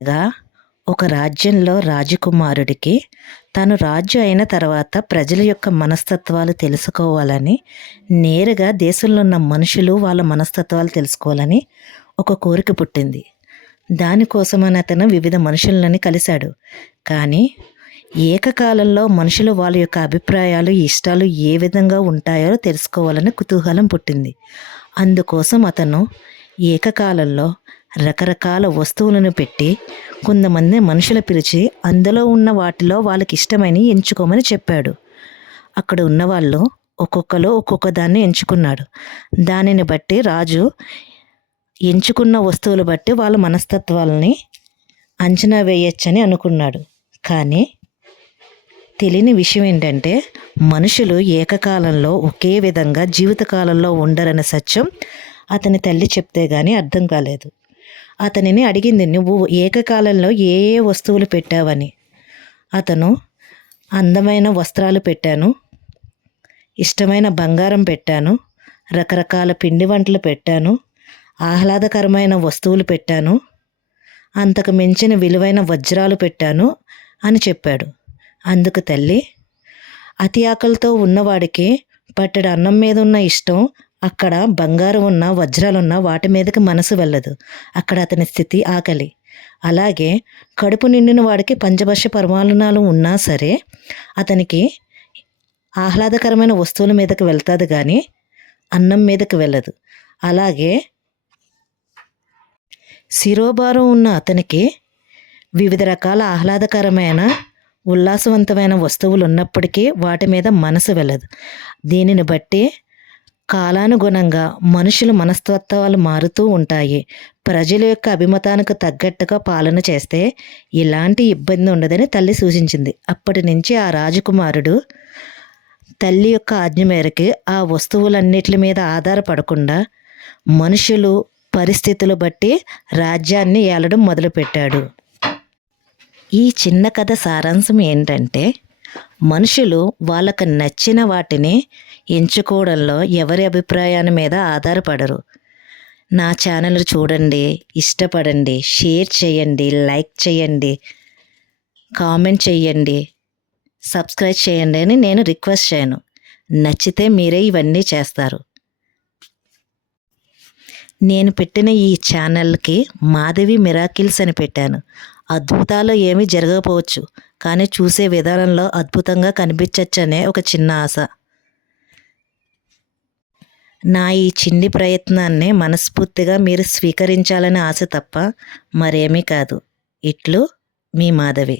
గా ఒక రాజ్యంలో రాజకుమారుడికి తాను రాజు అయిన తర్వాత ప్రజల యొక్క మనస్తత్వాలు తెలుసుకోవాలని, నేరుగా దేశంలో ఉన్న మనుషులు వాళ్ళ మనస్తత్వాలు తెలుసుకోవాలని ఒక కోరిక పుట్టింది. దానికోసమని అతను వివిధ మనుషులని కలిశాడు. కానీ ఏకకాలంలో మనుషులు వాళ్ళ యొక్క అభిప్రాయాలు, ఇష్టాలు ఏ విధంగా ఉంటాయో తెలుసుకోవాలని కుతూహలం పుట్టింది. అందుకోసం అతను ఏకకాలంలో రకరకాల వస్తువులను పెట్టి కొంతమంది మనుషులు పిలిచి అందులో ఉన్న వాటిలో వాళ్ళకి ఇష్టమైనవి ఎంచుకోమని చెప్పాడు. అక్కడ ఉన్నవాళ్ళు ఒక్కొక్కరు ఒక్కొక్క దాన్ని ఎంచుకున్నాడు. దానిని బట్టి రాజు ఎంచుకున్న వస్తువులు బట్టి వాళ్ళ మనస్తత్వాలని అంచనా వేయచ్చని అనుకున్నాడు. కానీ తెలియని విషయం ఏంటంటే మనుషులు ఏకకాలంలో ఒకే విధంగా జీవితకాలంలో ఉండరనే సత్యం అతని తల్లి చెప్తే గానీ అర్థం కాలేదు. అతనిని అడిగింది, నువ్వు ఏకకాలంలో ఏ ఏ వస్తువులు పెట్టావని. అతను అందమైన వస్త్రాలు పెట్టాను, ఇష్టమైన బంగారం పెట్టాను, రకరకాల పిండి వంటలు పెట్టాను, ఆహ్లాదకరమైన వస్తువులు పెట్టాను, అంతకు మించిన విలువైన వజ్రాలు పెట్టాను అని చెప్పాడు. అందుకు తల్లి, అతి ఆకలితో ఉన్నవాడికి పట్టెడు అన్నం మీద ఉన్న ఇష్టం అక్కడ బంగారం ఉన్న వజ్రాలున్న వాటి మీదకి మనసు వెళ్ళదు. అక్కడ అతని స్థితి ఆకలి. అలాగే కడుపు నిండిన వాడికి పంచభక్ష పరమాణాలు ఉన్నా సరే అతనికి ఆహ్లాదకరమైన వస్తువుల మీదకి వెళ్తుంది కానీ అన్నం మీదకి వెళ్ళదు. అలాగే శిరోభారం ఉన్న అతనికి వివిధ రకాల ఆహ్లాదకరమైన ఉల్లాసవంతమైన వస్తువులు ఉన్నప్పటికీ వాటి మీద మనసు వెళ్ళదు. దీనిని బట్టి కాలానుగుణంగా మనుషుల మనస్తత్వాలు మారుతూ ఉంటాయి. ప్రజల యొక్క అభిమతానికి తగ్గట్టుగా పాలన చేస్తే ఇలాంటి ఇబ్బంది ఉండదని తల్లి సూచించింది. అప్పటి నుంచి ఆ రాజకుమారుడు తల్లి యొక్క ఆజ్ఞ మేరకు ఆ వస్తువులన్నిటి మీద ఆధారపడకుండా మనుషులు పరిస్థితులు బట్టి రాజ్యాన్ని ఏలడం మొదలుపెట్టాడు. ఈ చిన్న కథ సారాంశం ఏంటంటే మనుషులు వాళ్ళకు నచ్చిన వాటిని ఎంచుకోవడంలో ఎవరి అభిప్రాయాన్ని మీద ఆధారపడరు. నా ఛానల్ చూడండి, ఇష్టపడండి, షేర్ చేయండి, లైక్ చేయండి, కామెంట్ చేయండి, సబ్స్క్రైబ్ చేయండి అని నేను రిక్వెస్ట్ చేయను. నచ్చితే మీరే ఇవన్నీ చేస్తారు. నేను పెట్టిన ఈ ఛానల్కి మాధవి మిరాకిల్స్ అని పెట్టాను. అద్భుతాలు ఏమీ జరగకపోవచ్చు, కానీ చూసే విధానంలో అద్భుతంగా కనిపించచ్చనే ఒక చిన్న ఆశ. నా ఈ చిన్ని ప్రయత్నాన్ని మనస్ఫూర్తిగా మీరు స్వీకరించాలనే ఆశ తప్ప మరేమీ కాదు. ఇట్లు మీ మాధవి.